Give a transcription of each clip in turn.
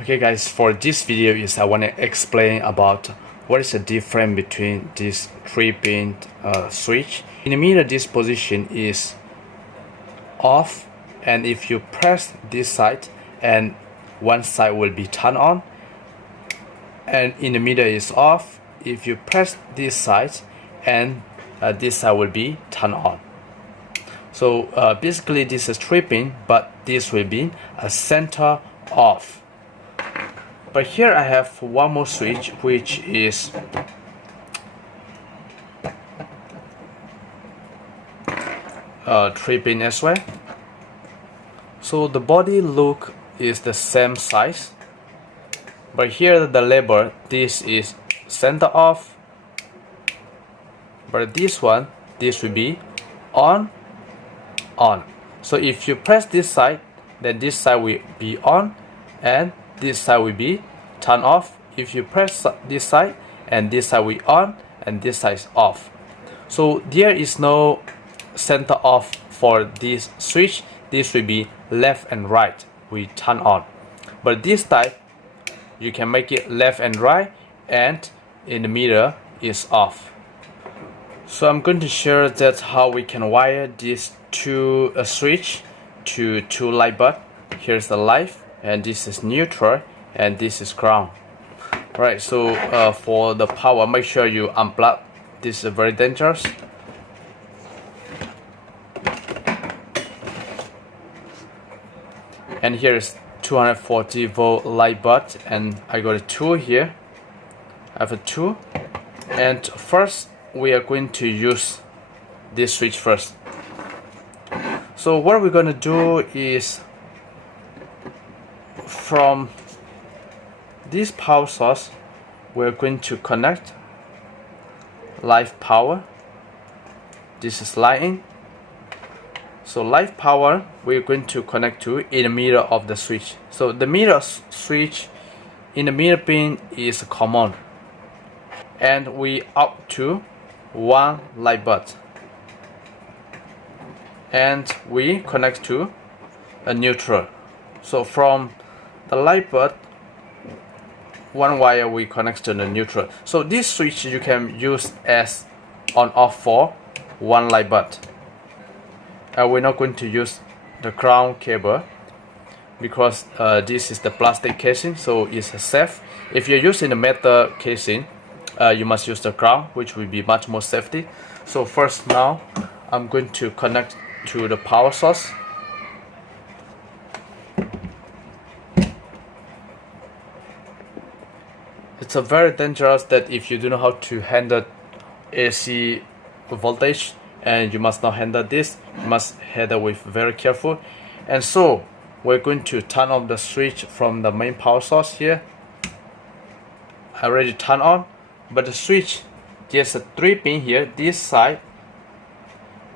Okay guys, for this video I want to explain about what is the difference between this 3-pin switch. In the middle, this position is off, and if you press this side, and one side will be turned on, and in the middle is off. If you press this side, and this side will be turned on. So basically this is 3-pin, but this will be a center off. But here I have one more switch, which is a 3-pin as well. So the body look is the same size, but here the label, this is center off, but this one, this will be on. So if you press this side, then this side will be on, and this side will be turned off. If you press this side, and this side will on, and this side is off. So there is no center off for this switch. This will be left and right, we turn on. But this type, you can make it left and right, and in the middle is off. So I'm going to share that how we can wire this to a switch to two light bulb. Here's the light, and this is neutral, and this is ground. Right, so for the power, make sure you unplug. This is very dangerous. And here is 240 volt light bulb, and I got a tool here. I have a tool, and first we are going to use this switch first. So what we're going to do is, from this power source, we're going to connect live power. This is lighting. So live power we're going to connect to in the middle of the switch. So the middle switch in the middle pin is common, and we up to one light bulb, and we connect to a neutral. So from the light bulb, one wire we connect to the neutral. So this switch you can use as on off for one light bulb. We're not going to use the ground cable because this is the plastic casing, so it's safe. If you're using the metal casing, you must use the ground, which will be much more safety. So first, now I'm going to connect to the power source. It's a very dangerous that if you don't know how to handle AC voltage, and you must not handle this, you must handle with very careful. And so we're going to turn on the switch from the main power source here. I already turned on, but the switch, there's a 3-pin here. This side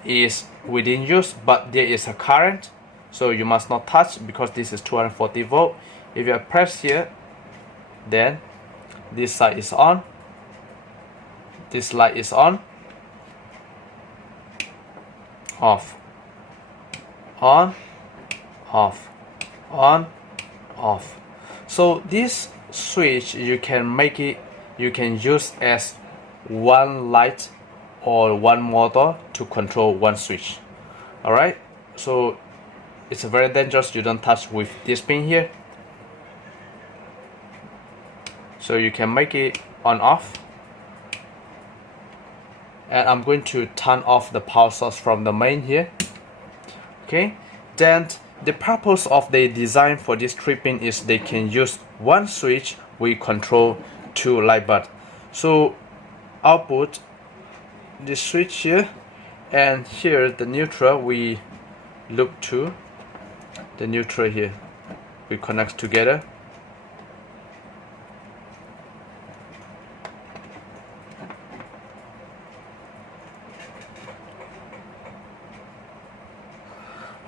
is within use, but there is a current, so you must not touch because this is 240 volt. If you press here, then this side is on, this light is on, off, on, off, on, off. So this switch you can make it, you can use as one light or one motor to control one switch. Alright, so it's very dangerous, you don't touch with this pin here. So you can make it on off, and I'm going to turn off the power source from the main here. Okay, then the purpose of the design for this 3-pin is they can use one switch, we control two light bulb. So output this switch here, and here the neutral, we look to the neutral here, we connect together.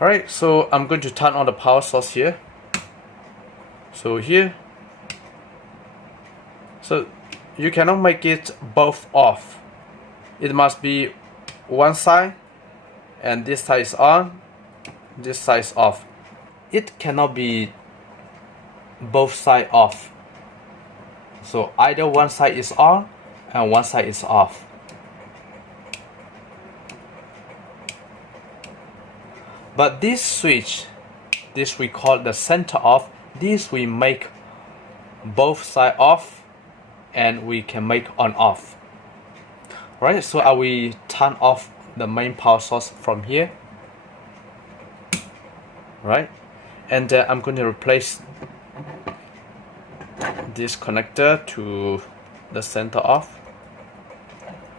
Alright, so I'm going to turn on the power source here. So here, so you cannot make it both off. It must be one side, and this side is on, this side is off. It cannot be both side off. So either one side is on and one side is off. But this switch, this we call the center off, this we make both side off and we can make on off. Right, so I will turn off the main power source from here. Right, and I'm going to replace this connector to the center off.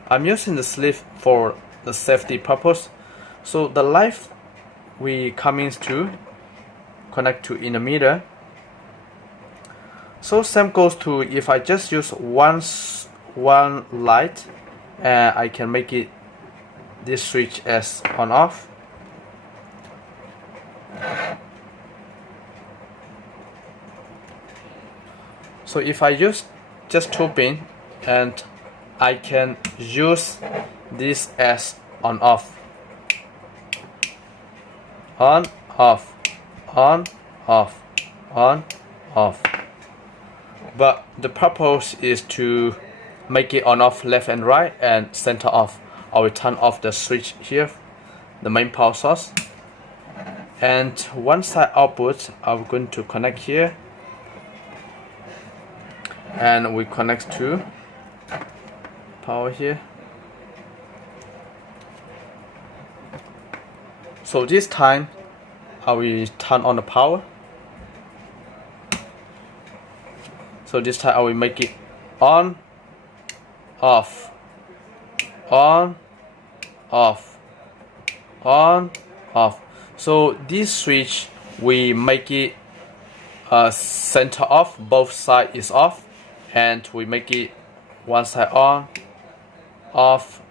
I'm using the sleeve for the safety purpose. So the light we coming to connect to in the meter. So same goes to if I just use one light, I can make it this switch as on off. So if I use just 2 pin, and I can use this as on off, on off, on off, on off. But the purpose is to make it on off left and right and center off. I will turn off the switch here, the main power source, and one side output I'm going to connect here, and we connect to power here. So this time I will turn on the power. So this time I will make it on, off, on, off, on, off. So this switch we make it center off, both side is off, and we make it one side on, off,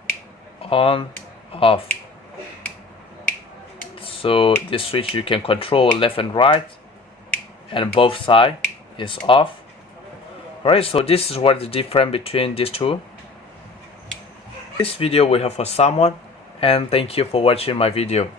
on, off. So this switch you can control left and right, and both side is off. Alright, so this is what the difference between these two. This video will help for someone, and thank you for watching my video.